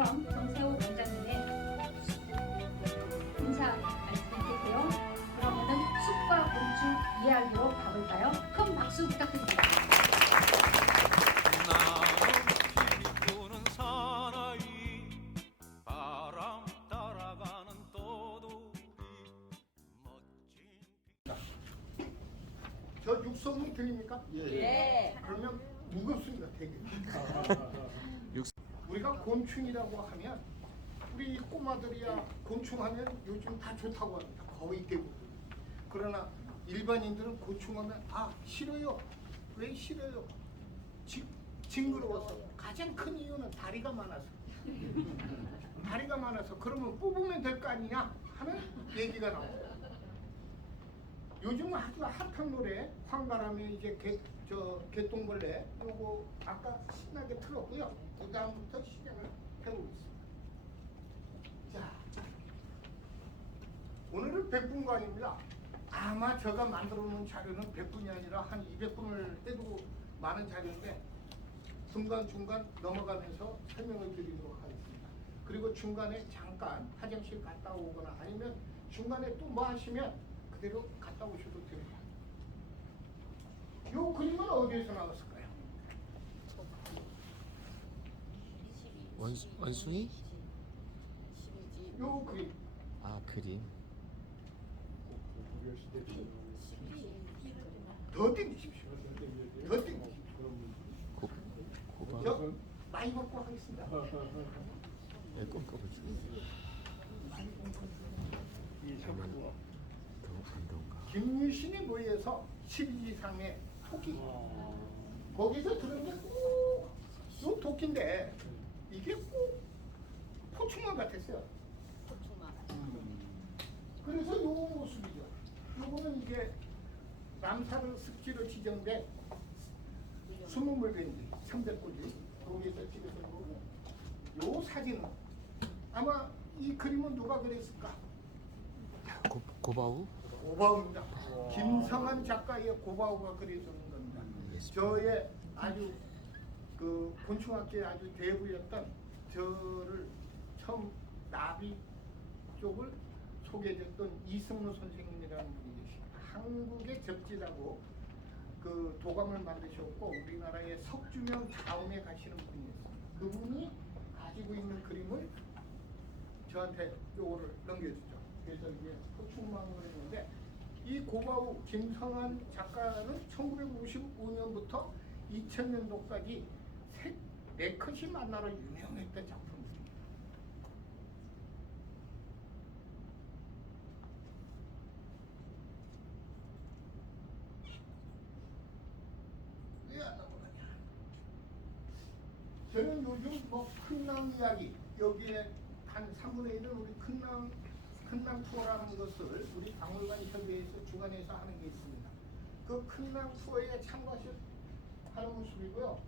그럼 정세호 원장님의 인사 말씀드릴게요. 그러면은 숲과 곤충 이야기로 가볼까요? 큰 박수 부탁드립니다. 저 육성문 들립니까? 네. 그러면 무겁습니다, 되게. 우리가 곤충이라고 하면 우리 꼬마들이야 곤충하면 요즘 다 좋다고 합니다. 거의 대부분. 그러나 일반인들은 곤충하면 싫어요. 왜 싫어요? 징그러워서. 가장 큰 이유는 다리가 많아서. 다리가 많아서 그러면 뽑으면 될 거 아니냐 하는 얘기가 나옵니다. 요즘 아주 핫한 노래 황바람의 이제 개똥벌레 요거 아까 신나게 틀었고요. 그 다음부터 시작을 해보겠습니다. 자, 오늘은 100분간입니다. 아마 제가 만들어 놓은 자료는 100분이 아니라 한 200분을 해도 많은 자료인데 중간중간 넘어가면서 설명을 드리도록 하겠습니다. 그리고 중간에 잠깐 화장실 갔다 오거나 아니면 중간에 또 뭐 하시면 그대로 갔다 오셔도 됩니다. 이 그림은 어디에서 나왔을까요? 원숭이? 이 그림. 아, 그림. 더 땡기십시오. 더 땡기십시오. 고바. 저 많이 먹고 하겠습니다. 네, 꿈꿔보지. 김유신이 모여서 12 이상의 토끼. 거기서 들은 게 꼭 요 토끼인데 이게 꼭 포충망 같았어요. 그래서 요 모습이죠. 요거는 이게 남사르 습지로 지정된 수문물변지 300고지 거기에서 찍어서 보고 요 사진은 아마 이 그림은 누가 그렸을까? 고바우? 고바우입니다. 김성한 작가의 고바우가 그려주는 겁니다. 저의 아주 그 곤충학계의 아주 대부였던 저를 처음 나비 쪽을 소개해줬던 이승로 선생님이라는 분이 계십니다. 한국의 접지라고 그 도감을 만드셨고 우리나라의 석주명 다음에 가시는 분이었습니다. 그분이 가지고 있는 그림을 저한테 요거를 넘겨주죠. 그래서 이게 포충망을 했는데 이 고바우 김성한 작가는 1955년부터 2000년도까지 네 컷이 만나러 유명했던 작품입니다. 왜 안 넘어가냐? 저는 요즘 뭐 큰남 이야기 여기에 한 3분의 1은 우리 큰남 투어라는 것을 우리 박물관 협의회에서 주관해서 하는 게 있습니다. 그 큰남 투어에 참가하는 모습이고요.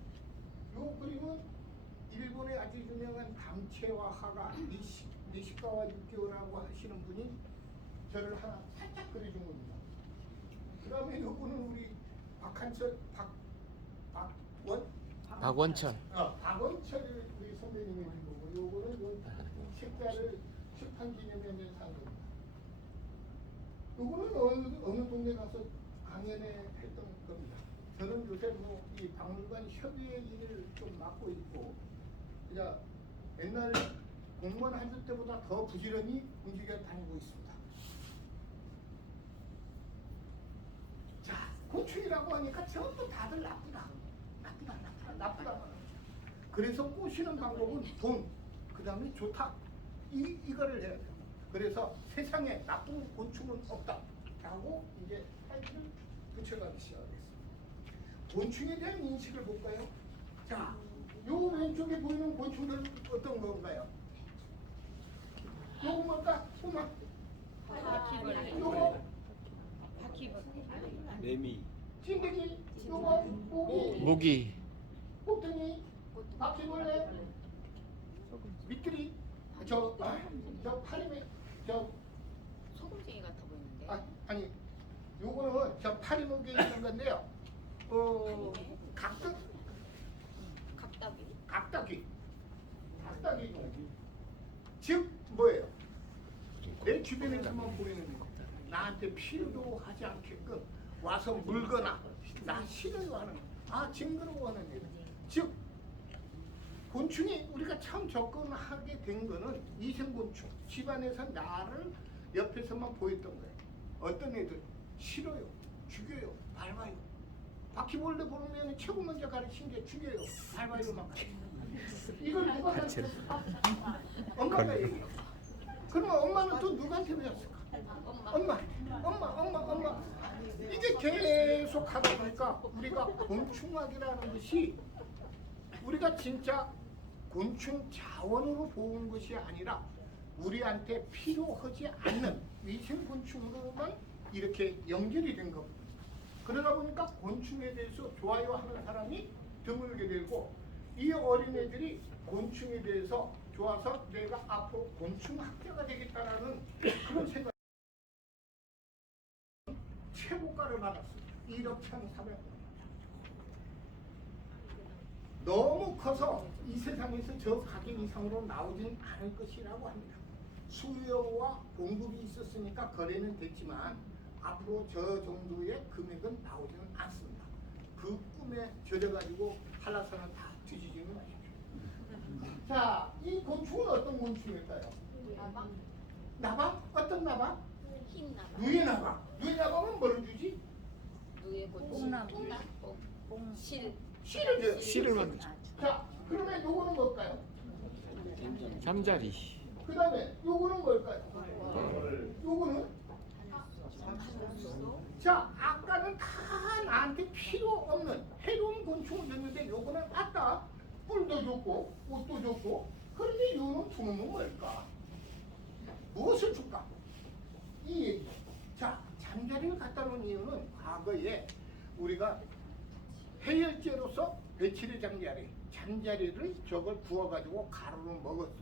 이 그림은 일본의 아주 유명한 담채와 화가 니시카와 유키오라고 하시는 분이 저를 하나 살짝 그려준 겁니다. 그 다음에 이거는 우리 박원철. 박원철 우리 선배님이 그린 거고 요거는 책자를 출판 기념회에 산 겁니다. 요거는 어느 동네 가서 강연회 했던 겁니다. 저는 요새 뭐 이 박물관 협의회 일을 좀 맡고 있고 그냥 옛날 공무원 하실 때보다 더 부지런히 움직여 다니고 있습니다. 자, 곤충이라고 하니까 전부 다들 나쁘다. 그래서 꼬시는 방법은 돈, 그 다음에 좋다. 이거를 해야 돼요. 그래서 세상에 나쁜 곤충은 없다. 라고 이제 타이틀을 붙여가기 시작하겠습니다. 곤충에 대한 인식을 볼까요? 자, 요 왼쪽에 보이는 곤충들은 어떤 건가요? 요거 뭘까? 꼬마? 바퀴벌레. 요거? 매미. 찐득이? 요거? 모기. 꽃등이? 바퀴벌레? 미끼리? 저 파리메? 소금쟁이 같아 보이는데. 아니 요거는 저 파리목에 있는 건데요. 각닭이. 내 주변에서만 보이는 거, 나한테 필요도 하지 않게끔 와서 물거나 나 싫어하는, 징그러워하는 애들. 즉 곤충이 우리가 처음 접근하게 된 거는 이생곤충. 집안에서 나를 옆에서만 보였던 거예요. 어떤 애들 싫어요, 죽여요, 밟아요. 바퀴벌레 보면 최고 먼저 가르친 게 죽여요, 밟아요만 가르쳐. 이걸 누가 가르쳤을까? 엄마가 얘기해. 그러면 엄마는 또 누구한테 배웠을까? 엄마. 이게 계속 하다 보니까 우리가 곤충학이라는 것이 우리가 진짜 곤충 자원으로 보는 것이 아니라 우리한테 필요하지 않는 위생곤충으로만 이렇게 연결이 된 겁니다. 그러다 보니까 곤충에 대해서 좋아요하는 사람이 드물게 되고, 이 어린애들이 곤충에 대해서 좋아서 내가 앞으로 곤충학자가 되겠다라는 그런 생각. 최고가를 받았습니다. 1억 1,400만. 너무 커서 이 세상에서 저 가격 이상으로 나오진 않을 것이라고 합니다. 수요와 공급이 있었으니까 거래는 됐지만 앞으로 저 정도의 금액은 나오지는 않습니다. 그 꿈에 젖어가지고 한라산을 다 뒤지지는 마십시오. 자, 이 곤충은 어떤 곤충일까요? 나방? 어떤 나방? 흰 나방. 누에 나방. 누에 나방은 뭘 주지? 누에 곤충. 뽕나무. 실. 씨를 줘요. 씨를 만들죠. 자, 그러면 요거는 뭘까요? 잠자리. 그 다음에 요거는 뭘까요? 요거는? 자, 아까는 다 나한테 필요 없는 해로운 곤충을 줬는데 요거는 아까 뿔도 줬고 옷도 줬고, 그런데 요는 두 놈은 뭘까? 무엇을 줄까? 이 얘기. 자, 잠자리를 갖다 놓은 이유는 과거에 우리가 해열제로서 배치리 잠자리를 저걸 구워가지고 가루로 먹었어.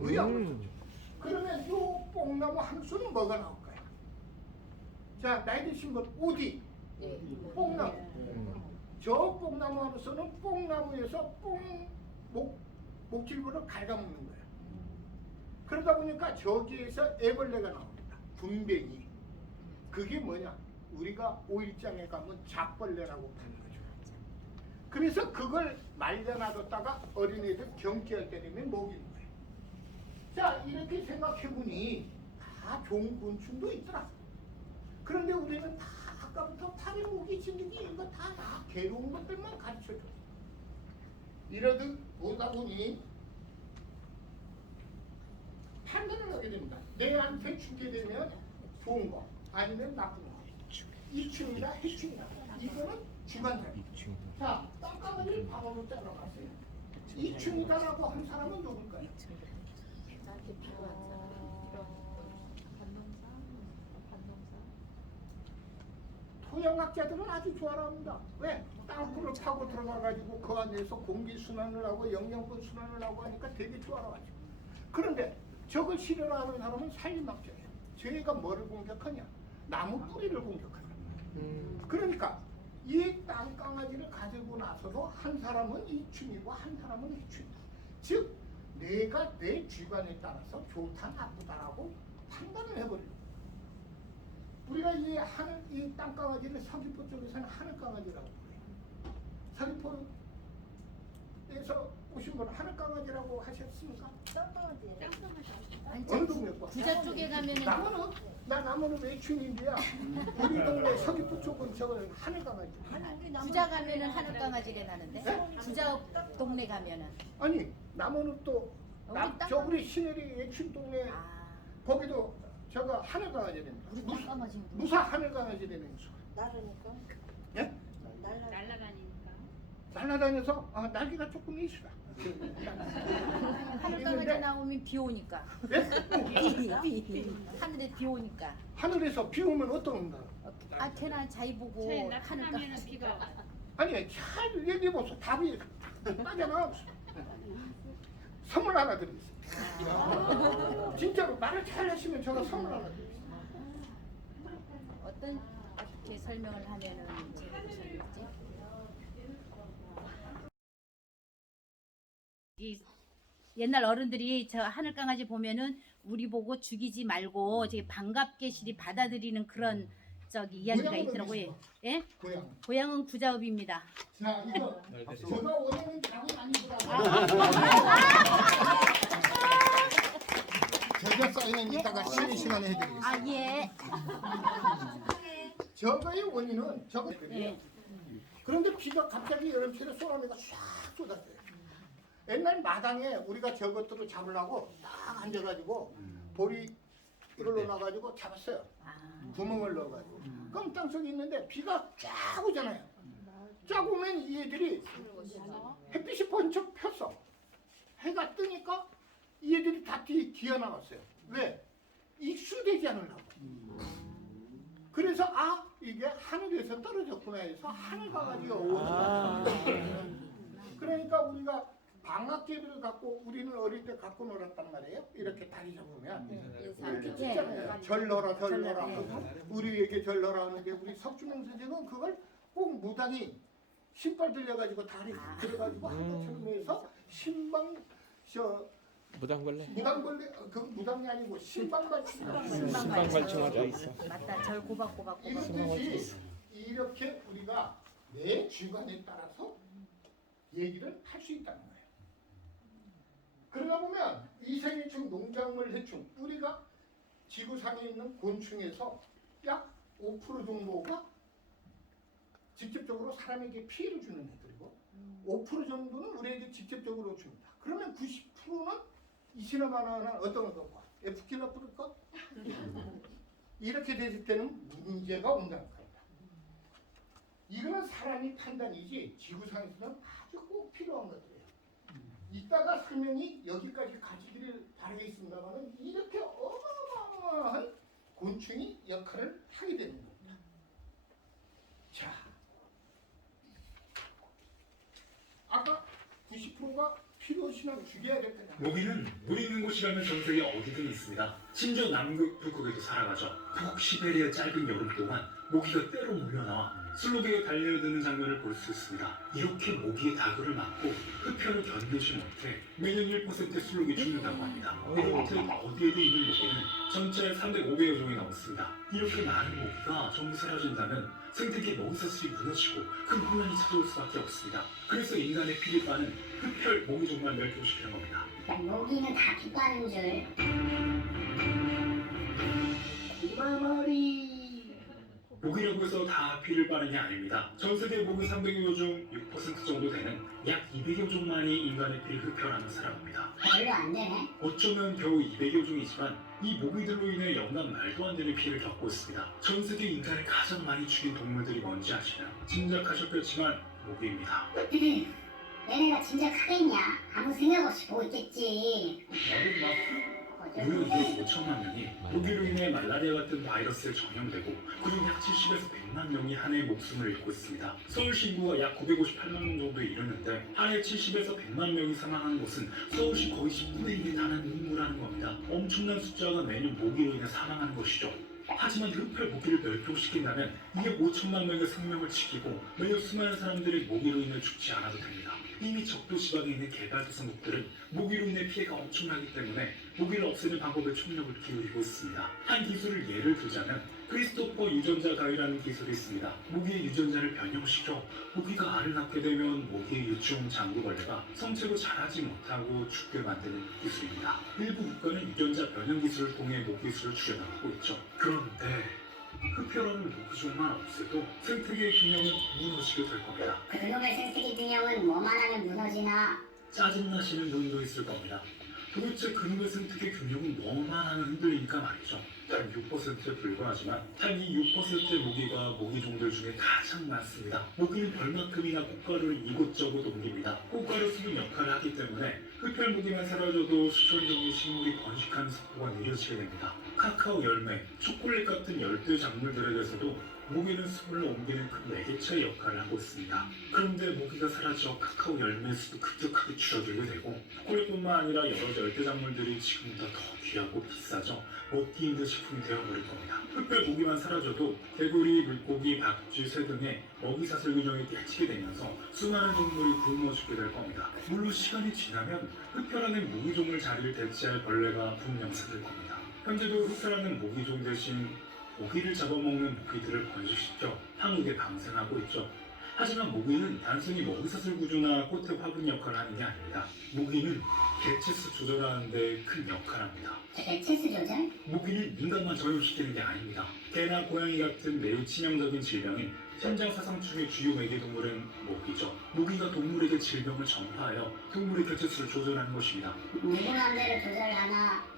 의약으로. 그러면 요 뽕나무 한 수는 뭐가 나올까요? 자, 나이 드신 분 어디? 네. 뽕나무. 저 뽕나무 한 수는 뽕나무에서 목질부를 갉아먹는 거예요. 그러다 보니까 저기에서 애벌레가 나옵니다. 분뱅이. 그게 뭐냐? 우리가 5일장에 가면 잡벌레라고 부르는 거죠. 그래서 그걸 말려놔뒀다가 어린애들 경기할 때 되면 먹이는 거예요. 자, 이렇게 생각해보니 다 좋은 곤충도 있더라. 그런데 우리는 다 아까부터 팔에 목이 찔리기 이거 다 괴로운 것들만 가르쳐줘. 이러듯 보다 보니 판단을 하게 됩니다. 내한테 주게 되면 좋은 거 아니면 나쁜 거. 이충이다 해충이다. 이거는 주관자리. 자, 땅가마니를 방어로 잘라갔어요. 이충이다라고 한 사람은 누굴까요? 나한테 필요한 사람. 토양학자들은 아주 좋아합니다. 왜? 땅굴을 파고 들어가가지고 그 안에서 공기 순환을 하고 영양분 순환을 하고 하니까 되게 좋아하죠. 그런데 저걸 싫어하는 사람은 산림학자예요. 쟤가 뭐를 공격하냐? 나무 뿌리를 공격하냐. 그러니까 이 땅강아지를 가지고 나서도 한 사람은 이충이고 한 사람은 해충이다. 즉 내가 내 주관에 따라서 좋다 나쁘다라고 판단을 해버려요. 우리가 이 땅강아지를 서귀포 쪽에서는 하늘강아지라고 불러요. 서귀포에서 오신 분 하늘강아지라고 하셨습니까? 어느 동네 거? 부자 쪽에 가면은 나무는 외충인데야. 우리 동네 서귀포 쪽은 저걸 하늘강아지. 부자 가면은 하늘 강아지래 나는데. 네? 부자 동네 가면은. 아니 남원은 또 저 우리 시내리 외충 동네 거기도 저거 하늘강아지 됩니다. 우리 땅강아지. 무사 하늘강아지 되는 수. 나르니까 예? 날라다니니까. 날아다녀서 날개가 조금 있으라. 하늘 강아지 나오면 비 오니까. 예? 하늘에 비 오니까. 하늘에서 비 오면 어떤 날? 걔나 자기 보고 저희 하늘 나타나면은 강아지. 비가 와요. 아니 잘 얘기해보소. 답이 빠져나와. 선물 하나 드리겠습니다. 진짜로 말을 잘 하시면 제가 선물 하나 드리겠습니다. 어떻게 설명을 하면은 재밌지? 이 옛날 어른들이 저 하늘 강아지 보면은 우리 보고 죽이지 말고 되게 반갑게 시리 받아들이는 그런 저기 이야기가 고양이는 있더라고요. 어디서? 예? 고양. 고향은 구자읍입니다. 자, 이거 제가 원하는 답이 아니더라고요. 제가 사인은 이따가 쉬는 시간에 해드리겠습니다. 아 예. 저거의 원인은 저거예요. 예. 그런데 비가 갑자기 여름철에 소나미가 쫙 쏟았어요. 옛날 마당에 우리가 저것들을 잡으려고 딱 앉아가지고 볼이 이걸로 놔가지고 잡았어요. 구멍을 넣어가지고. 그럼 땅속에 있는데 비가 쫙 오잖아요. 쫙 오면 이 애들이 햇빛이 번쩍 폈어. 해가 뜨니까 이 애들이 다 기어나왔어요. 왜? 익수되지 않으려고. 그래서 아 이게 하늘에서 떨어졌구나 해서 하늘 강아지가 오는 그러니까 우리가 방학개비를 갖고 우리는 어릴 때 갖고 놀았단 말이에요. 이렇게 다리 잡으면 이렇게 찍잖아요. 절 넣어라 절 넣어라. 우리에게 절 넣어라 하는데 우리 석주명 선생은 그걸 꼭 무당이 신발 들려가지고 다리 들어가지고 한번처럼 해서 신방 무당벌레. 무당벌레 그 무당이 아니고 신방발치. 신방발충하자 있어. 맞다. 절 꼬박꼬박. 이것이 이렇게 우리가 내 주관에 따라서 얘기를 할 수 있다는 거예요. 그러다 보면 이생해충, 농작물 해충, 우리가 지구상에 있는 곤충에서 약 5% 정도가 직접적으로 사람에게 피해를 주는 애들이고 5% 정도는 우리에게 직접적으로 줍니다. 그러면 90%는 이시나마나나 어떤 거고 에프킬러프릴까? 이렇게 됐을 때는 문제가 온다는 겁니다. 이거는 사람이 판단이지 지구상에서는 아주 꼭 필요한 것들이에요. 이따가 설명이 여기까지 가지기를 바라겠습니다만 이렇게 어마어마한 곤충이 역할을 하게 되는 겁니다. 자, 아까 90%가 필요시면 죽여야 될 거냐. 모기는 물 있는 곳이라면 전 세계 어디든 있습니다. 심지어 남극, 북극에도 살아가죠. 북시베리아 짧은 여름 동안 모기가 때로 몰려나와 슬로게에 달려드는 장면을 볼 수 있습니다. 이렇게 모기의 다그를 막고 흡혈을 견디지 못해 매년 1% 슬로게 죽는다고 합니다. 이렇게 어디에도 있는 모기는 전체 305개여 종이 넘습니다. 이렇게 많은 모기가 전부 사라진다면 생태계 먹이사슬이 무너지고 큰 혼란이 찾아올 수밖에 없습니다. 그래서 인간의 피를 빠는 흡혈 모기 종만 멸종시키는 겁니다. 모기는 다 빗바는 줄. 고마머리. 모기라고 해서 다 피를 빠는 게 아닙니다. 전 세계 모기 300여 중 6% 정도 되는 약 200여 종만이 인간의 피를 흡혈하며 살아갑니다. 별로 안 되네. 어쩌면 겨우 200여 종이지만 이 모기들로 인해 연간 말도 안 되는 피해를 겪고 있습니다. 전 세계 인간을 가장 많이 죽인 동물들이 뭔지 아시나요? 짐작하셨겠지만 모기입니다. 얘네가 진짜 크겠냐? 아무 생각 없이 보고 있겠지. 무려 2억 5천만 명이 모기로 인해 말라리아 같은 바이러스에 전염되고 그중 약 70에서 100만 명이 한 해 목숨을 잃고 있습니다. 서울시 인구가 약 958만 명 정도에 이르는데 한 해 70에서 100만 명이 사망하는 것은 서울시 거의 10분의 1에 달하는 인구라는 겁니다. 엄청난 숫자가 매년 모기로 인해 사망하는 것이죠. 하지만 흡혈 모기를 멸종시킨다면 2억 5천만 명의 생명을 지키고 매년 수많은 사람들이 모기로 인해 죽지 않아도 됩니다. 이미 적도 지방에 있는 개발도상국들은 모기로 인해 피해가 엄청나기 때문에 모기를 없애는 방법에 총력을 기울이고 있습니다. 한 기술을 예를 들자면 크리스토퍼 유전자 가위라는 기술이 있습니다. 모기의 유전자를 변형시켜 모기가 알을 낳게 되면 모기의 유충 장구벌레가 성체로 자라지 못하고 죽게 만드는 기술입니다. 일부 국가는 유전자 변형 기술을 통해 모기 수를 줄여나가고 있죠. 그런데 흡혈하는 모기종만 없애도 생태계의 균형은 무너지게 될 겁니다. 그놈의 생태계 균형은 뭐만 하면 무너지나. 짜증나시는 분도 있을 겁니다. 도대체 그놈의 생태계 균형은 뭐만 하면 흔들리니까 말이죠. 단 6%에 불과하지만 단 이 6%의 모기가 모기종들 중에 가장 많습니다. 모기는 벌만큼이나 꽃가루를 이곳저곳 옮깁니다. 꽃가루 수분 역할을 하기 때문에 흡혈 모기만 사라져도 수천 종의 식물이 번식하는 속도가 느려지게 됩니다. 카카오 열매, 초콜릿 같은 열대 작물들에게서도 모기는 수분을 옮기는 그 매개체 역할을 하고 있습니다. 그런데 모기가 사라져 카카오 열매 수도 급격하게 줄어들게 되고 초콜릿뿐만 아니라 여러 열대작물들이 지금보다 더 귀하고 비싸져 먹기 힘든 식품이 되어버릴 겁니다. 흡별 모기만 사라져도 개구리, 물고기, 박쥐, 새 등의 먹이사슬 균형이 깨지게 되면서 수많은 동물이 굶어 죽게 될 겁니다. 물론 시간이 지나면 흡혈하는 모기종을 자리를 대체할 벌레가 분명사될 겁니다. 현재도 흡혈하는 모기종 대신 모기를 잡아먹는 모기들을 번식시켜 한국에 방생하고 있죠. 하지만 모기는 단순히 먹이사슬 구조나 꽃의 화분 역할을 하는 게 아닙니다. 모기는 개체수 조절하는 데 큰 역할을 합니다. 개체수 조절? 모기는 인간만 전염시키는 게 아닙니다. 개나 고양이 같은 매우 치명적인 질병인 현장사상충의 주요 매개동물은 모기죠. 모기가 동물에게 질병을 전파하여 동물의 개체수를 조절하는 것입니다. 누구 맘대로 조절하나?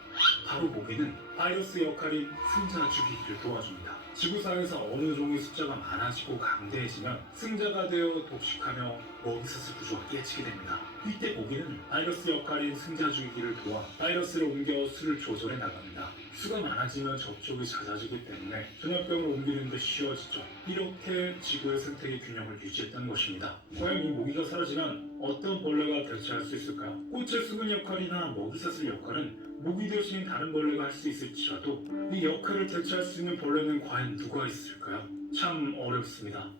바로 모기는 바이러스 역할인 승자 죽이기를 도와줍니다. 지구상에서 어느 종의 숫자가 많아지고 강대해지면 승자가 되어 독식하며 먹이사슬 구조가 깨지게 됩니다. 이때 모기는 바이러스 역할인 승자 죽이기를 도와 바이러스를 옮겨 수를 조절해 나갑니다. 수가 많아지면 접촉이 잦아지기 때문에 전염병을 옮기는 데 쉬워지죠. 이렇게 지구의 생태계 균형을 유지했던 것입니다. 과연 이 모기가 사라지면 어떤 벌레가 대체할 수 있을까요? 꽃의 수분 역할이나 먹이사슬 역할은 모기 대신 다른 벌레가 할 수 있을지라도 이 역할을 대체할 수 있는 벌레는 과연 누가 있을까요? 참 어렵습니다.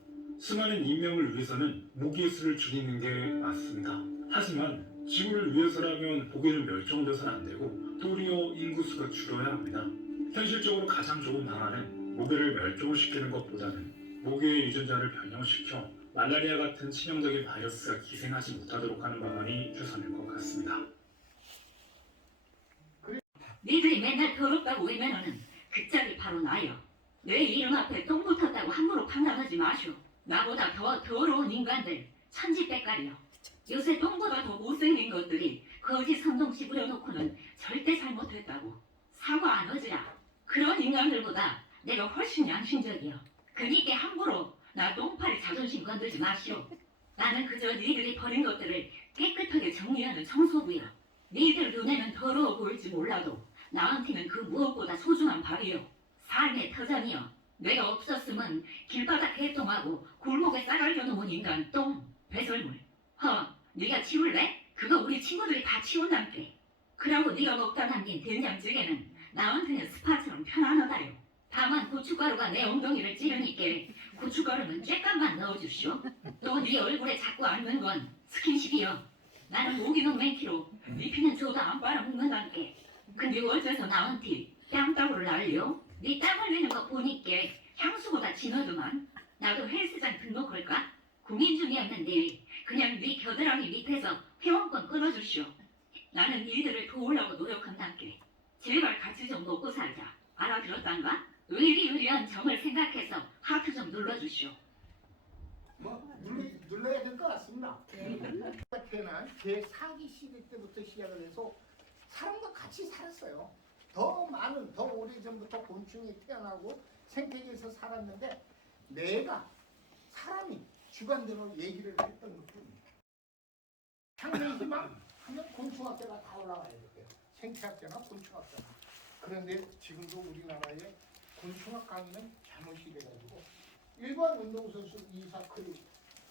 수많은 인명을 위해서는 모기의 수를 줄이는 게 맞습니다. 하지만 지구를 위해서라면 모기는 멸종돼서는 안 되고 도리어 인구수가 줄어야 합니다. 현실적으로 가장 좋은 방안은 모기를 멸종시키는 것보다는 모기의 유전자를 변형시켜 말라리아 같은 치명적인 바이러스가 기생하지 못하도록 하는 방안이 최선일 것 같습니다. 니들이 맨날 더럽다고 외면하는 그 짝이 바로 나요. 내 이름 앞에 똥 붙었다고 함부로 판단하지 마쇼. 나보다 더 더러운 인간들 천지백갈이요. 요새 똥보다 더 못생긴 것들이 거지 선동 씹으려놓고는 절대 잘못했다고 사과 안 하지라. 그런 인간들보다 내가 훨씬 양심적이요. 그니까 함부로 나 똥파리 자존심 건들지 마시오. 나는 그저 니들이 버린 것들을 깨끗하게 정리하는 청소부요. 니들 눈에는 더러워 보일지 몰라도 나한테는 그 무엇보다 소중한 밥이요. 삶의 터전이요. 내가 없었으면 길바닥 개똥하고 골목에 싸갈려 놓은 인간 똥, 배설물. 네가 치울래? 그거 우리 친구들이 다 치운단께. 그러고 네가 먹다 남긴 된장찌개는 나한테는 스파처럼 편안하다요. 다만 고춧가루가 내 엉덩이를 찌르니까 고춧가루는 쬐깐만 넣어주시오. 또 네 얼굴에 자꾸 앓는 건 스킨십이요. 나는 모기는 맨키로 네 피는 줘도 안 빨아먹는단께. 근데 어째서 나한테 땀따구를 날려? 네 땀 흘리는 거 보니까 향수보다 진하더만. 나도 헬스장 등록할까? 공인 중이었는데 그냥 네 겨드랑이 밑에서 회원권 끊어주시오. 나는 이들을 도우려고 노력한단께. 제발 같이 좀 먹고 살자. 알아들었단가? 의리의리한 정을 생각해서 하트 좀 눌러주시오. 눌러야 될 것 같습니다. 태어난 제 4기 시대 때부터 시작을 해서 사람과 같이 살았어요. 더 많은, 더 오래전부터 곤충이 태어나고 생태계에서 살았는데 내가 사람이 주관대로 얘기를 했던 것뿐입니다. 상대희망 하면 곤충학자가 다 올라가야 돼요. 생태학자나 곤충학자나. 그런데 지금도 우리나라에 곤충학 강의는 잘못이 돼가지고 일반 운동선수 2사 클립,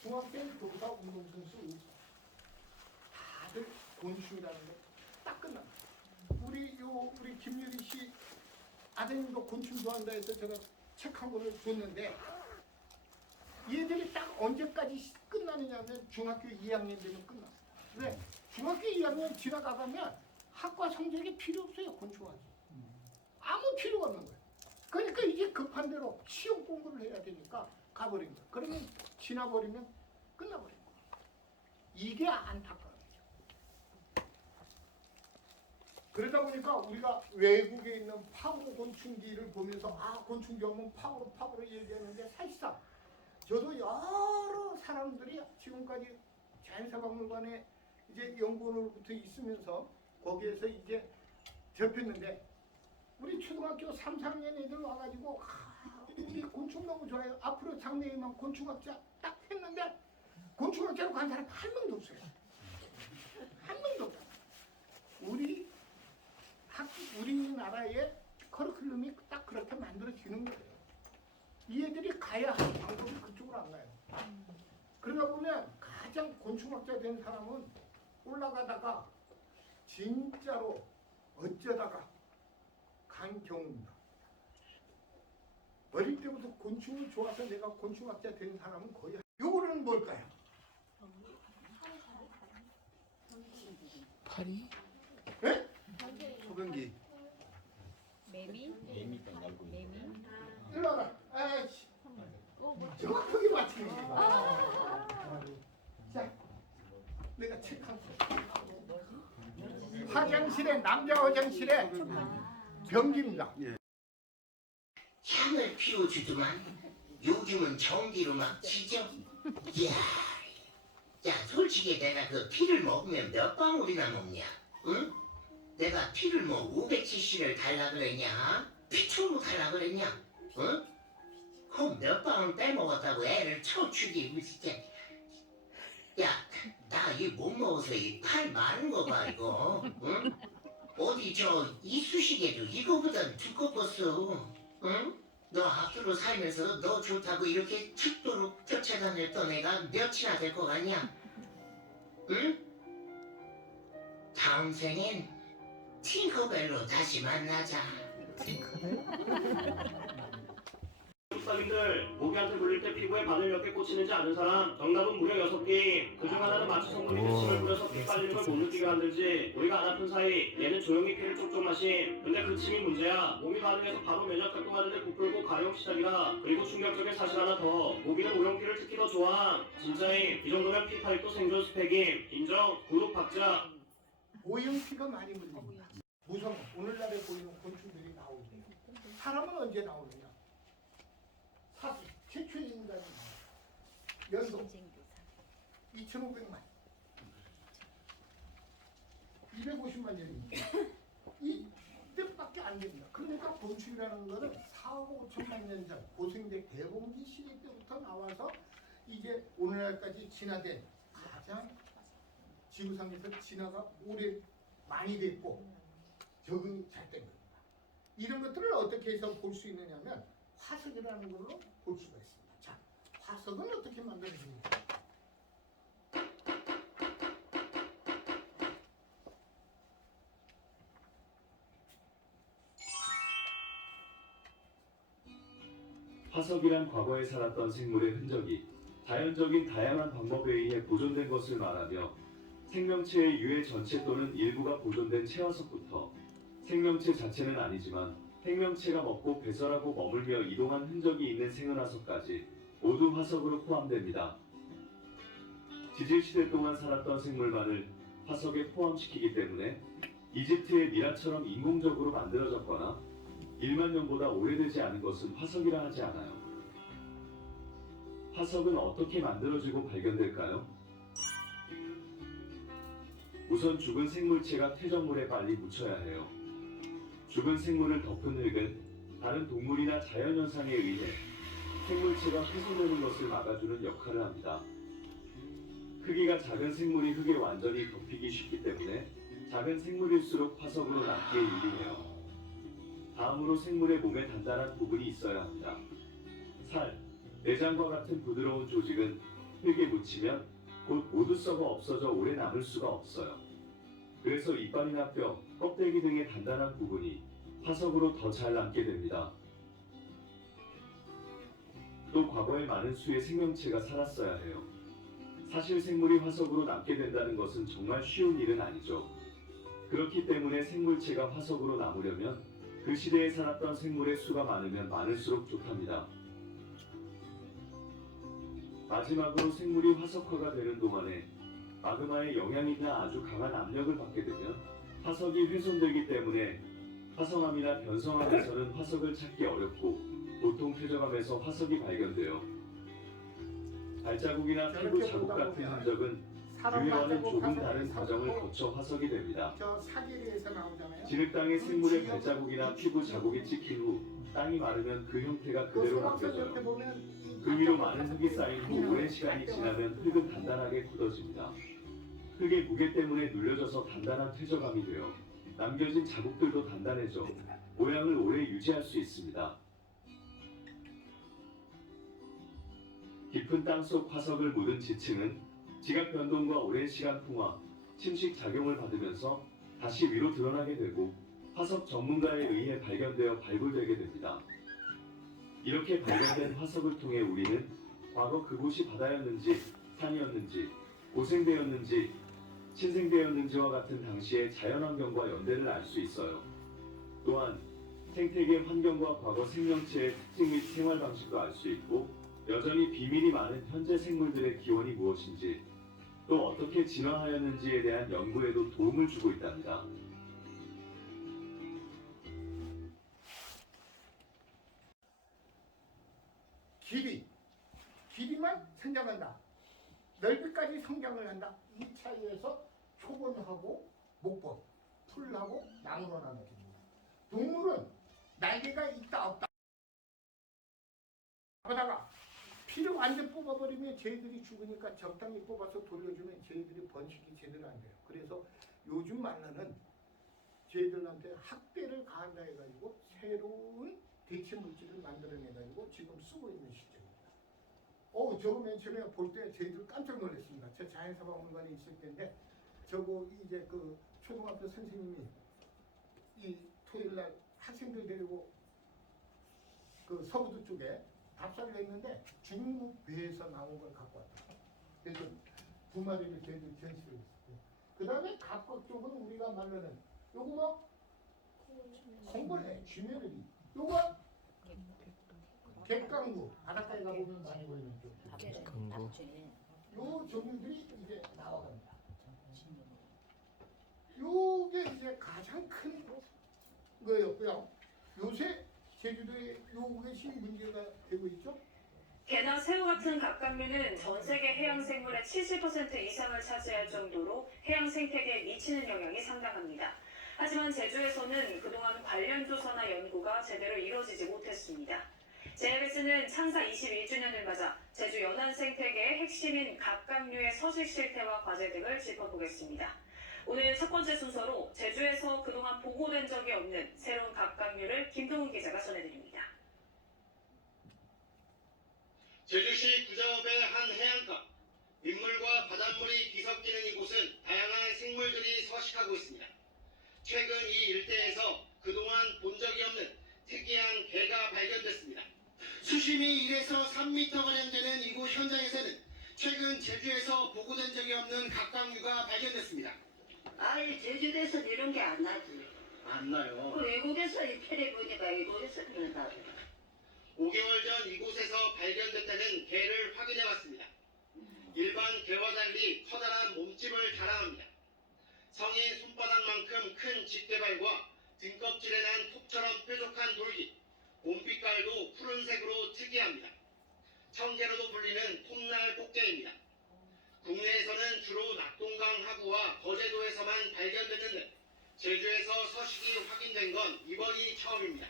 중학교 교사 운동선수 5사 다들 곤충이라는 게 딱 끝납니다. 우리 김유리 씨 아드님도 곤충 좋아한다 해서 제가 책 한 권을 줬는데 얘들이 딱 언제까지 끝나느냐면 중학교 2학년 되면 끝났어요. 왜? 중학교 2학년 지나가면 학과 성적이 필요 없어요. 곤충학이. 아무 필요가 없는 거예요. 그러니까 이제 급한 대로 시험 공부를 해야 되니까 가버린 거예요. 그러면 지나버리면 끝나버린 거예요. 이게 안타까워요. 그러다 보니까 우리가 외국에 있는 파브로 곤충기를 보면서 곤충기 하면 파브로 얘기하는데 사실상 저도 여러 사람들이 지금까지 자연사박물관에 이제 연구원으로부터 있으면서 거기에서 이제 접했는데 우리 초등학교 3, 4학년 애들 와가지고 우리 곤충 너무 좋아요. 앞으로 장래희망 곤충학자 딱 했는데 곤충학자로 간 사람 한 명도 없어요. 한 명도 없어요. 우리나라의 커리큘럼이 딱 그렇게 만들어지는 거예요. 이 애들이 가야 할 방법이 그쪽으로 안 가요. 그러다 보면 가장 곤충학자 된 사람은 올라가다가 진짜로 어쩌다가 간 경우입니다. 어릴 때부터 곤충이 좋아서 내가 곤충학자 된 사람은 거의 요거는 뭘까요? 파리? 네? 소변기. 매미? 일로 와라. 아이씨. 정확하게 맞히는 거야. 자, 내가 책 한 권. 화장실에 남자 화장실에 변기입니다. 향을 피워주더만 요즘은 전기로 막 치죠. 이야, 야 솔직히 내가 그 피를 먹으면 몇 방울이나 먹냐? 응? 내가 피를 뭐 500cc를 달라 그랬냐? 피초로 달라 그랬냐? 응? 그럼 몇 방울 빼먹었다고 애를 쳐 죽이고 진짜. 야, 나 이 못 먹어서 이 팔 마른 거 봐 이거. 응? 어디 저 이쑤시개도 이거보단 두꺼웠어. 응? 너 앞으로 살면서 너 좋다고 이렇게 죽도록 쫓아다녔던 애가 몇이나 될 것 같냐? 응? 다음 생엔 팅커벨로 다시 만나자. 박사님들, 모기한테 물릴 때 피부에 바늘 몇 개 꽂히는지 아는 사람? 정답은 무려 6개. 그중 하나는 마취 성분이 침을 뿌려서 피 빨리는 걸 못 느끼게 만들지. 우리가 안 아픈 사이 얘는 조용히 피를 쪽쪽 마심. 근데 그 침이 문제야. 몸이 반응해서 바로 면역 활동하는데 부풀고 가려움 시작이다. 그리고 충격적인 사실 하나 더. 모기는 오염피를 특히 더 좋아. 진짜임. 이 정도면 피파릭도 생존 스펙임. 인정. 구독 박자. 오염피가 많이 물립니다. 무성 오늘날에 보이는 곤충들이 나오거든요. 사람은 언제 나오느냐? 사수 최초의 인간이 연속 2,500만 250만 년입니다. 이 때밖에 안 됩니다. 그러니까 곤충이라는 거는 4억 5천만 년 전 고생대 대봉지 시대 때부터 나와서 이제 오늘날까지 진화된 가장 지구상에서 진화가 오래 많이 됐고 적응이 잘 된 겁니다. 이런 것들을 어떻게 해서 볼 수 있느냐면 화석이라는 걸로 볼 수가 있습니다. 자, 화석은 어떻게 만들어집니까? 화석이란 과거에 살았던 생물의 흔적이 자연적인 다양한 방법에 의해 보존된 것을 말하며 생명체의 유해 전체 또는 일부가 보존된 체화석부터 생명체 자체는 아니지만 생명체가 먹고 배설하고 머물며 이동한 흔적이 있는 생은화석까지 모두 화석으로 포함됩니다. 지질시대 동안 살았던 생물만을 화석에 포함시키기 때문에 이집트의 미라처럼 인공적으로 만들어졌거나 1만 년보다 오래되지 않은 것은 화석이라 하지 않아요. 화석은 어떻게 만들어지고 발견될까요? 우선 죽은 생물체가 퇴적물에 빨리 묻혀야 해요. 죽은 생물을 덮은 흙은 다른 동물이나 자연현상에 의해 생물체가 훼손되는 것을 막아주는 역할을 합니다. 크기가 작은 생물이 흙에 완전히 덮이기 쉽기 때문에 작은 생물일수록 화석으로 남기에 유리해요. 다음으로 생물의 몸에 단단한 부분이 있어야 합니다. 살, 내장과 같은 부드러운 조직은 흙에 묻히면 곧 모두 썩어 없어져 오래 남을 수가 없어요. 그래서 이빨이나 뼈, 껍데기 등의 단단한 부분이 화석으로 더 잘 남게 됩니다. 또 과거에 많은 수의 생명체가 살았어야 해요. 사실 생물이 화석으로 남게 된다는 것은 정말 쉬운 일은 아니죠. 그렇기 때문에 생물체가 화석으로 남으려면 그 시대에 살았던 생물의 수가 많으면 많을수록 좋답니다. 마지막으로 생물이 화석화가 되는 동안에 마그마의 영향이나 아주 강한 압력을 받게 되면 화석이 훼손되기 때문에 화성암이나 변성암에서는 화석을 찾기 어렵고 보통 퇴적암에서 화석이 발견돼요. 발자국이나 피부 자국 같은 흔적은 유해와는 조금 다른 과정을 거쳐 화석이 됩니다. 저 사계리에서 나오잖아요. 진흙땅에 생물의 발자국이나 피부 자국이 찍힌 후 땅이 마르면 그 형태가 그대로 남겨져요. 그 위로 많은 흙이 쌓인 후 오랜 시간이 지나면 흙은 단단하게 굳어집니다. 흙의 무게 때문에 눌려져서 단단한 퇴적암이 되어 남겨진 자국들도 단단해져 모양을 오래 유지할 수 있습니다. 깊은 땅속 화석을 묻은 지층은 지각 변동과 오랜 시간 풍화, 침식 작용을 받으면서 다시 위로 드러나게 되고 화석 전문가에 의해 발견되어 발굴되게 됩니다. 이렇게 발견된 화석을 통해 우리는 과거 그곳이 바다였는지 산이었는지 고생대였는지 신생대였는지와 같은 당시의 자연환경과 연대를 알 수 있어요. 또한 생태계 환경과 과거 생명체의 특징 및 생활 방식도 알 수 있고 여전히 비밀이 많은 현재 생물들의 기원이 무엇인지 또 어떻게 진화하였는지에 대한 연구에도 도움을 주고 있답니다. 길이만 성장한다. 넓이까지 성장을 한다. 이 차이에서 초본하고 목본, 풀하고 나무로 나눠집니다. 동물은 날개가 있다 없다. 하다가 피를 완전 뽑아버리면 쟤들이 죽으니까 적당히 뽑아서 돌려주면 쟤들이 번식이 제대로 안 돼요. 그래서 요즘 말로는 쟤들한테 학대를 가한다 해가지고 새로운 대체 물질을 만들어내가지고 지금 쓰고 있는 시점입니다. 저거 맨 처음에 볼 때 저희들 깜짝 놀랐습니다. 저 자연사박물관에 있을 때인데 저거 이제 그 초등학교 선생님이 이 토요일날 학생들 데리고 그 서부도 쪽에 답사를 했는데 중국 배에서 나온 걸 갖고 왔다. 그래서 두 마리를 저희들이 전시를 했어요. 그 다음에 각각 쪽은 우리가 말로는 요거 뭐 콩벌레, 쥐메르기, 요거 갯강구, 바닷가에 가보면 많이 보이는 쪽. 요 종류들이 이제 나와갑니다. 요게 이제 가장 큰 거였고요. 요새 제주도에 요것이 문제가 되고 있죠. 게나 새우 같은 갑각류는 전 세계 해양 생물의 70% 이상을 차지할 정도로 해양 생태계에 미치는 영향이 상당합니다. 하지만 제주에서는 그동안 관련 조사나 연구가 제대로 이루어지지 못했습니다. JBS는 창사 21주년을 맞아 제주 연안 생태계의 핵심인 갑각류의 서식 실태와 과제 등을 짚어보겠습니다. 오늘 첫 번째 순서로 제주에서 그동안 보고된 적이 없는 새로운 갑각류를 김동훈 기자가 전해드립니다. 제주시 구자읍의 한 해안가, 민물과 바닷물이 뒤섞이는 이곳은 다양한 생물들이 서식하고 있습니다. 최근 이 일대에서 그동안 본 적이 없는 특이한 개가 발견됐습니다. 수심이 1에서 3m가량 되는 이곳 현장에서는 최근 제주에서 보고된 적이 없는 갑각류가 발견됐습니다. 아니 제주도에서는 이런 게 안 나지. 안 나요. 그 외국에서 이 패를 보니까 외국에서 그런다. 5개월 전 이곳에서 발견됐다는 개를 확인해봤습니다. 일반 개와 달리 커다란 몸집을 자랑합니다. 성인 손바닥만큼 큰 뒷대발과 등껍질에 난 톱처럼 뾰족한 돌기, 몸빛깔도 푸른색으로 특이합니다. 청개로도 불리는 톱날 꽃게입니다. 국내에서는 주로 낙동강 하구와 거제도에서만 발견됐는데 제주에서 서식이 확인된 건 이번이 처음입니다.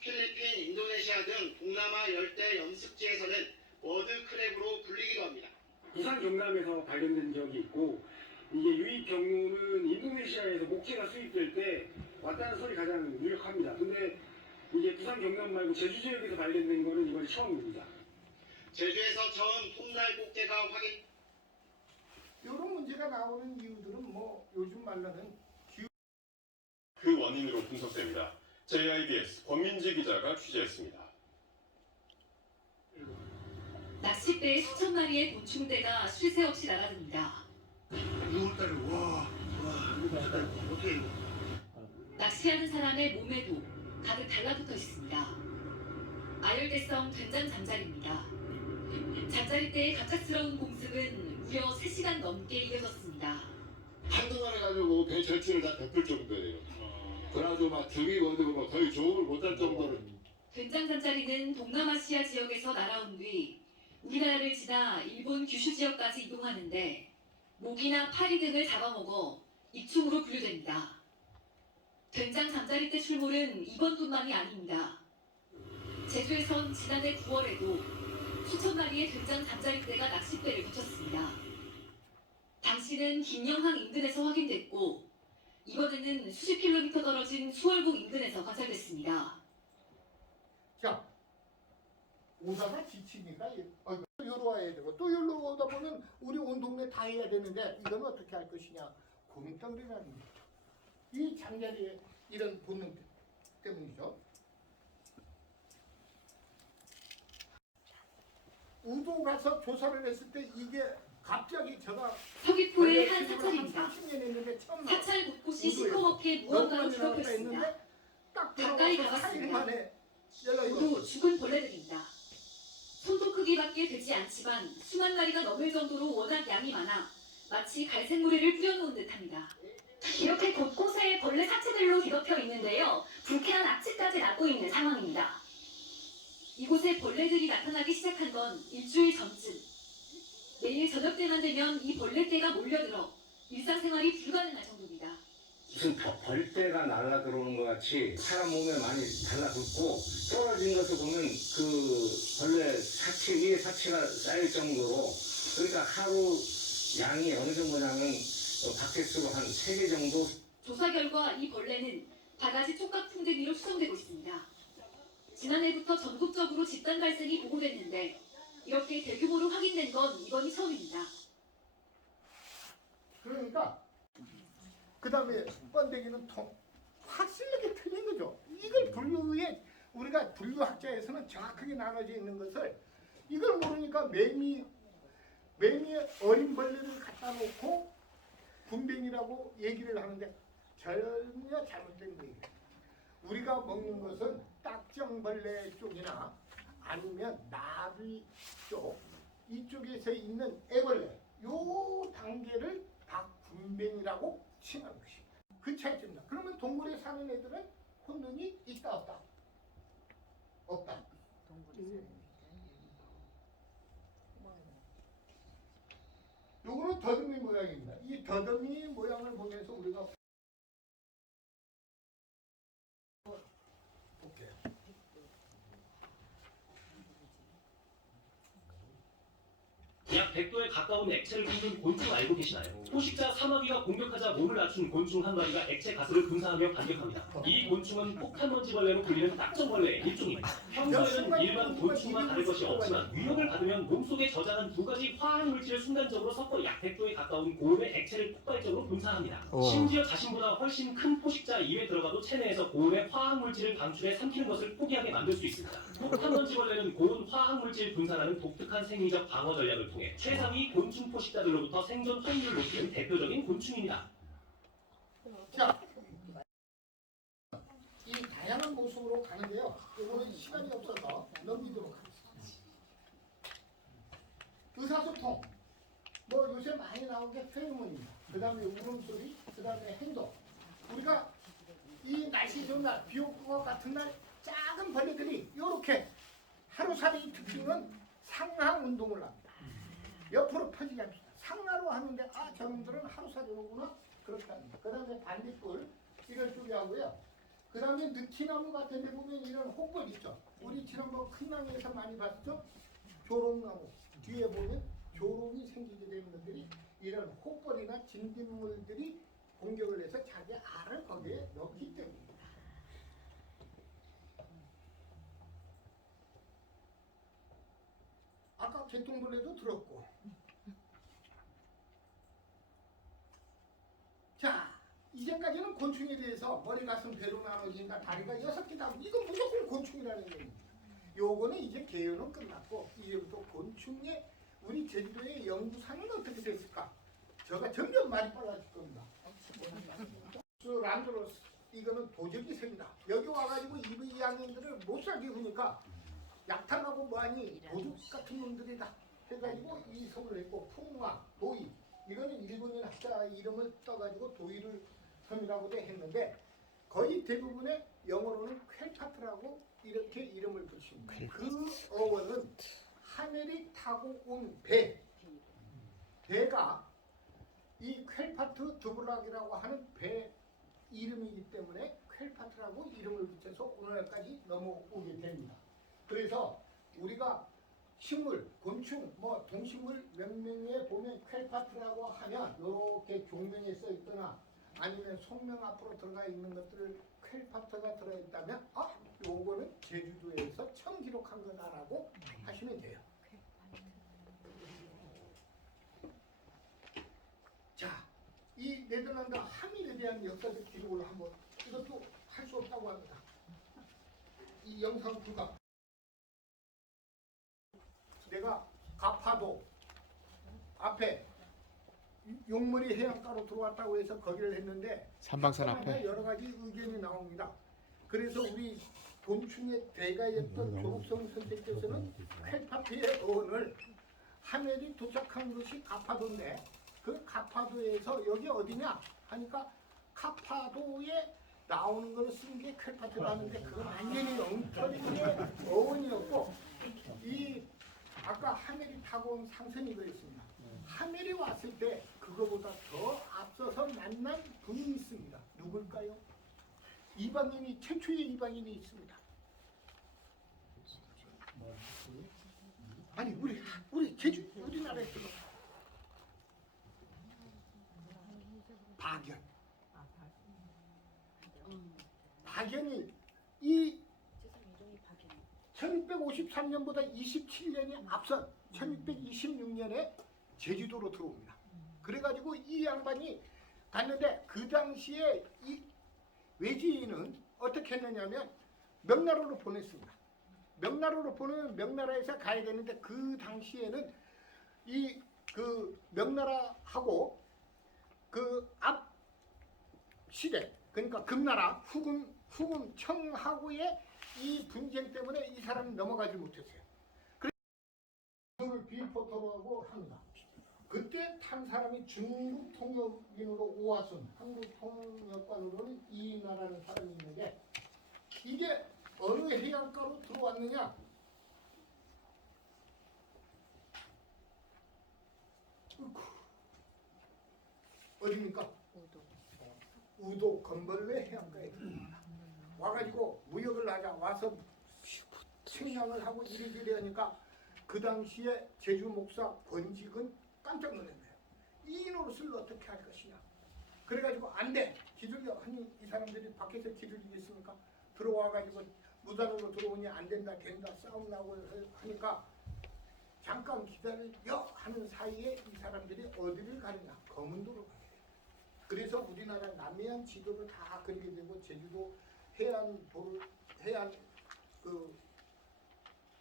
필리핀, 인도네시아 등 동남아 열대 염습지에서는 워드크랩으로 불리기도 합니다. 부산 경남에서 발견된 적이 있고 이게 유입 경로는 인도네시아에서 목재가 수입될 때 왔다는 설이 가장 유력합니다. 근데 이게 부산 경남 말고 제주 지역에서 발견된 거는 이번이 처음입니다. 제주에서 처음 톱날 꽃게가 확인. 이런 문제가 나오는 이유들은 뭐 요즘 말로는 그 원인으로 분석됩니다. JIBS 권민지 기자가 취재했습니다. 낚싯대에 수천 마리의 곤충대가 쉴 새 없이 날아듭니다. 6월달에 와 어떻게 이거? 낚시하는 사람의 몸에도 가득 달라붙어 있습니다. 아열대성 된장 잠자리입니다. 잠자리대의 갑작스러운 공습은 무려 3시간 넘게 이어졌습니다. 한동안 해가지고 배 전체를 다 덮을 정도예요. 그래가지고 막 죽이 거두고 뭐 거의 조업을 못할 정도로. 된장 잠자리는 동남아시아 지역에서 날아온 뒤 우리나라를 지나 일본 규슈 지역까지 이동하는데 모기나 파리 등을 잡아먹어 입충으로 분류됩니다. 된장 잠자리대 출몰은 이번뿐만이 아닙니다. 제주에선 지난해 9월에도 수천 마리의 된장 잠자리대가 낚싯배를 붙였습니다. 당시는 김영항 인근에서 확인됐고 이번에는 수십 킬로미터 떨어진 수월봉 인근에서 관찰됐습니다. 자, 오다가 지치니까 들어와야 되고 또 여기로 오다 보면 우리 온 동네 다 해야 되는데 이건 어떻게 할 것이냐 고민덩어리라는 거죠. 이 잠자리에 이런 본능 때문이죠. 우도 가서 조사를 했을 때 이게 갑자기 제가 서귀포의 한 사찰입니다. 30년 했는데 처음 사찰 곳곳이 시커멓게 무언가로 뒤덮여 있습니다. 딱 가까이 들어가서 4일 만에 가봤습니다. 연락이 모두 왔어요. 죽은 벌레들입니다. 손톱 크기밖에 되지 않지만 수만 마리가 넘을 정도로 워낙 양이 많아 마치 갈색모래를 뿌려놓은 듯합니다. 이렇게 곳곳에 벌레 사체들로 뒤덮여 있는데요. 불쾌한 악취까지 나고 있는 상황입니다. 이곳에 벌레들이 나타나기 시작한 건 일주일 전쯤. 매일 저녁 때만 되면 이 벌레떼가 몰려들어 일상생활이 불가능할 정도입니다. 무슨 벌떼가 날아 들어오는 것 같이 사람 몸에 많이 달라붙고 떨어진 것을 보면 그 벌레 사체 위에 사체가 쌓일 정도로 그러니까 하루 양이 어느 정도냐면 바켓으로 한 3개 정도. 조사 결과 이 벌레는 바가지 촉각풍뎅이로 추정되고 있습니다. 지난해부터 전국적으로 집단 발생이 보고됐는데 이렇게 대규모로 확인된 건 이번이 처음입니다. 그러니까 그 다음에 번데기는 확실하게 틀린 거죠. 이걸 분류에 우리가 분류학자에서는 정확하게 나눠져 있는 것을 이걸 모르니까 매미 어린 벌레를 갖다 놓고 군뱅이라고 얘기를 하는데 전혀 잘못된 거예요. 우리가 먹는 것은 딱정벌레 쪽이나 아니면 나비 쪽 이쪽에서 있는 애벌레 요 단계를 다 군뱅이라고 칭하는 것입니다. 그 차이점이다. 그러면 동굴에 사는 애들은 혼돈이 있다 없다? 없다. 요거는 더듬이 모양입니다. 이 더듬이 모양을 보면서 우리가 볼게요. 약 100도에 가까운 액체를 품는 곤충 알고 계시나요? 포식자 사마귀가 공격하자 몸을 낮춘 곤충 한 마리가 액체 가스를 분사하며 반격합니다. 이 곤충은 폭탄먼지벌레로 불리는 딱정벌레의 일종입니다. 평소에는 일반 곤충과 다를 것이 없지만 위협을 받으면 몸속에 저장한 2가지 화학물질을 순간적으로 섞어 약 100도에 가까운 고온의 액체를 폭발적으로 분사합니다. 심지어 자신보다 훨씬 큰 포식자 입에 들어가도 체내에서 고온의 화학물질을 방출해 삼키는 것을 포기하게 만들 수 있습니다. 폭탄먼지벌레는 고온 화학물질 분사라는 독특한 생리적 방어 전략을 통해 최상위 곤충 포식자들로부터 생존 확률을 높이는 대표적인 곤충입니다. 자, 이 다양한 모습으로 가는데요. 이거는 시간이 없어서 넘기도록 하겠습니다. 의사소통. 뭐 요새 많이 나온 게 페로몬입니다. 그 다음에 울음소리, 그 다음에 행동. 우리가 이 날씨 좋은 날, 비 오는 것 같은 날 작은 벌레들이 이렇게 하루살이 특징은 상하 운동을 합니다. 옆으로 펴지지 않습니다. 상하로 하는데 아 저놈들은 하루살이 오구나 그렇답니다. 그 다음에 반딧불 이런 쪽이 하고요. 그 다음에 느티나무 같은 데 보면 이런 홍벌 있죠. 우리 지난번 큰낭에서 많이 봤죠. 조롱나무 뒤에 보면 조롱이 생기게 되는 것들이 이런 홍벌이나 진딧물들이 공격을 해서 자기 알을 거기에 넣기 때문입니다. 아까 개똥벌레도 들었고 자 이제까지는 곤충에 대해서 머리, 가슴, 배로 나눠진다 다리가 6개다 이건 무조건 곤충이라는 얘기입니다. 요거는 이제 개요는 끝났고 이제부터 곤충의 우리 제주도의 연구상은 어떻게 됐을까? 제가 점점 말이 빨라질 겁니다. 란드로스 이거는 도적이 생이다. 여기 와가지고 2학년들을 못 살게 구니까 약탈하고 뭐하니 도둑 같은 놈들이다 해가지고 이성을 했고 풍화, 도이 이거는 일본인 학자 이름을 떠가지고 도이를 섬이라고도 했는데 거의 대부분의 영어로는 퀼파트라고 이렇게 이름을 붙입니다. 그 어원은 하늘이 타고 온 배가 이 퀼파트 드블락이라고 하는 배 이름이기 때문에 퀼파트라고 이름을 붙여서 오늘날까지 넘어오게 됩니다. 그래서 우리가 식물, 곤충, 뭐 동식물 몇 명에 보면 퀼파트라고 하면 이렇게 종명에 써 있거나 아니면 속명 앞으로 들어가 있는 것들을 퀼파트가 들어있다면 아, 요거는 제주도에서 처음 기록한 거다라고 하시면 돼요. 해안과 함일에 대한 역사적 기록을 한번 이것도 할 수 없다고 합니다. 이 영상 불가 내가 가파도 앞에 용머리 해안가로 들어왔다고 해서 거기를 했는데 삼방산 앞에 여러 가지 의견이 나옵니다. 그래서 우리 곤충의 대가였던 조국성 선생께서는 쾌파피의 어원을 하멜이 도착한 것이 가파도인데 그 가파도에서 여기 어디냐 하니까 카파도에 나오는 걸 쓴 게 쾌파피라는데 그건 완전히 엉터리의 어원이었고 이 아까 하멜이 타고 온 상선이 그랬습니다. 하멜이 왔을 때 그거보다 더 앞서서 만난 분이 있습니다. 누굴까요? 이방인이 최초의 이방인이 있습니다. 아니 우리 제주 우리나라에서 박연이 이 1653년보다 27년이 앞선 1626년에 제주도로 들어옵니다. 그래가지고 이 양반이 갔는데 그 당시에 이 외지인은 어떻게 했느냐면 명나라로 보냈습니다. 명나라로 보내면 명나라에서 가야 되는데 그 당시에는 이 그 명나라하고 그 앞 시대 그러니까 금나라 후금 청하고의 이 분쟁 때문에 이 사람이 넘어가지 못했어요. 그래서 비포토라고 합니다. 그때 탄 사람이 중국 통역인으로 오화순, 한국 통역관으로는 이인나라는 사람이 있는데 이게 어느 해안가로 들어왔느냐? 어디입니까? 우도 건벌레 해안가에 들어옵니다. 와가지고 무역을 하자 와서 식량을 하고 이리저리 하니까 그 당시에 제주 목사 권직은 깜짝 놀랐네요. 이 노릇을 어떻게 할 것이냐. 그래가지고 안 돼. 기술력 아니 이 사람들이 밖에서 기술이겠습니까? 들어와가지고 무단으로 들어오니 안 된다 된다 싸움 나고 하니까 잠깐 기다려 하는 사이에 이 사람들이 어디를 가느냐. 검은도로 가요. 그래서 우리나라 남해안 지도를 다 그리게 되고 제주도 해안 그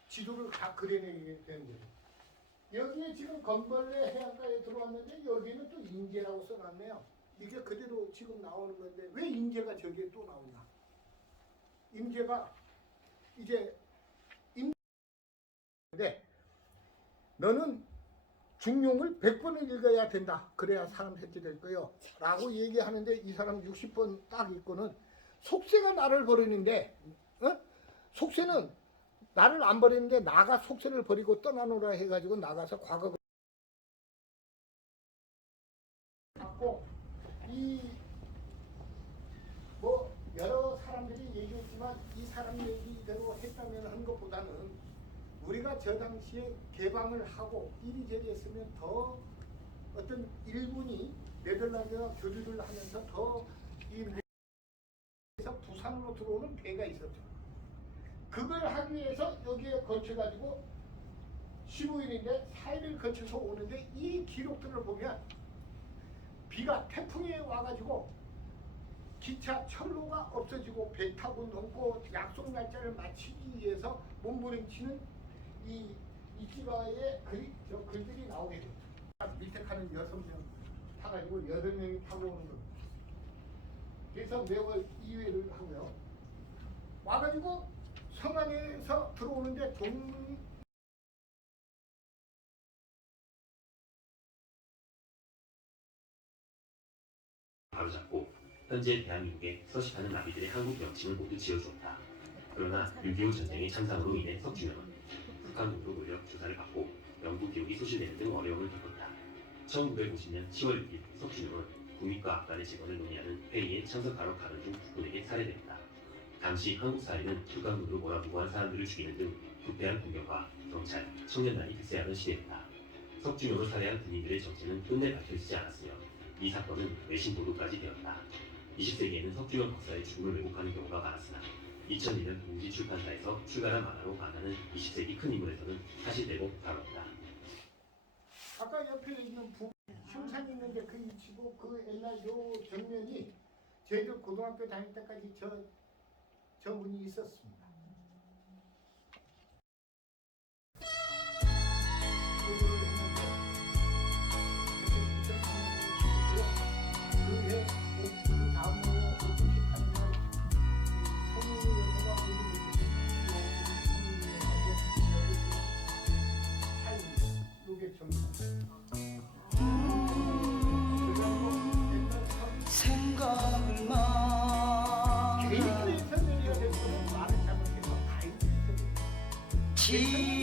지도를 다 그려내게 되는 거예요. 여기에 지금 건벌레 해안가에 들어왔는데 여기는 또 인제라고 써놨네요. 이게 그대로 지금 나오는 건데 왜 인제가 저기에 또 나오냐? 인제가 이제 인데 너는 중용을 100번을 읽어야 된다. 그래야 사람 새끼 될 거요. 라고 얘기하는데 이 사람 60번 딱 읽고는 속세가 나를 버리는데 속세는 나를 안 버리는데 나가 속세를 버리고 떠나노라 해가지고 나가서 과거 갖고 이 뭐 여러 사람들이 얘기했지만 이 사람 얘기대로 했다면 한 것보다는 우리가 저 당시에 개방을 하고 이리저리 했으면 더 어떤 일본이 네덜란드와 교류를 하면서 더이 부산으로 들어오는 배가 있었죠. 그걸 하기 위해서 여기에 거쳐가지고 15일인데 4일을 거쳐서 오는데 이 기록들을 보면 비가 태풍이 와가지고 기차 철로가 없어지고 배 타고 넘고 약속 날짜를 맞추기 위해서 몸부림치는 이 이치가의 글들이 나오게 됩니다. 밑에 가는 6명 타가지고 8명이 타고 오는 겁니다. 그래서 매월 2회를 하고요. 와가지고 성 안에서 들어오는데 바로잡고 현재 대한민국에 서식하는 나비들의 한국 명칭을 모두 지어주었다. 그러나 6.25 전쟁의 참상으로 인해 석준영은 북한군으로 몰려 조사를 받고 영구 기록이 소실되는 등 어려움을 겪었다. 1950년 10월 6일 석준영은 국민과 afgan의 재건을 논의하는 회의에 참석하러 가는 중 국군에게 살해됐다. 당시 한국 사회는 북한군으로 몰아보고한 사람들을 죽이는 등 부패한 군경과 경찰, 청년단이 득세하던 시대였다. 석준영을 살해한 군인들의 정체는 끝내 밝혀지지 않았으며 이 사건은 외신 보도까지 되었다. 20세기에는 석준영 박사의 죽음을 왜곡하는 경우가 많았으나 2002년 동지 출판사에서 출간한 만화로 만화는 20세기 큰 인물에서는 사실 내고 다뤘다. 아까 옆에 있는 흉산이 있는데 이제 그 위치고 그 옛날 요 정면이 저희들 고등학교 다닐 때까지 저 문이 있었습니다. 그해 그 다음 해에 58년 성인이 여성과 요게 생각을 마 개인들의 설명이 됐으면 말을 잘못해서 가인들의 설명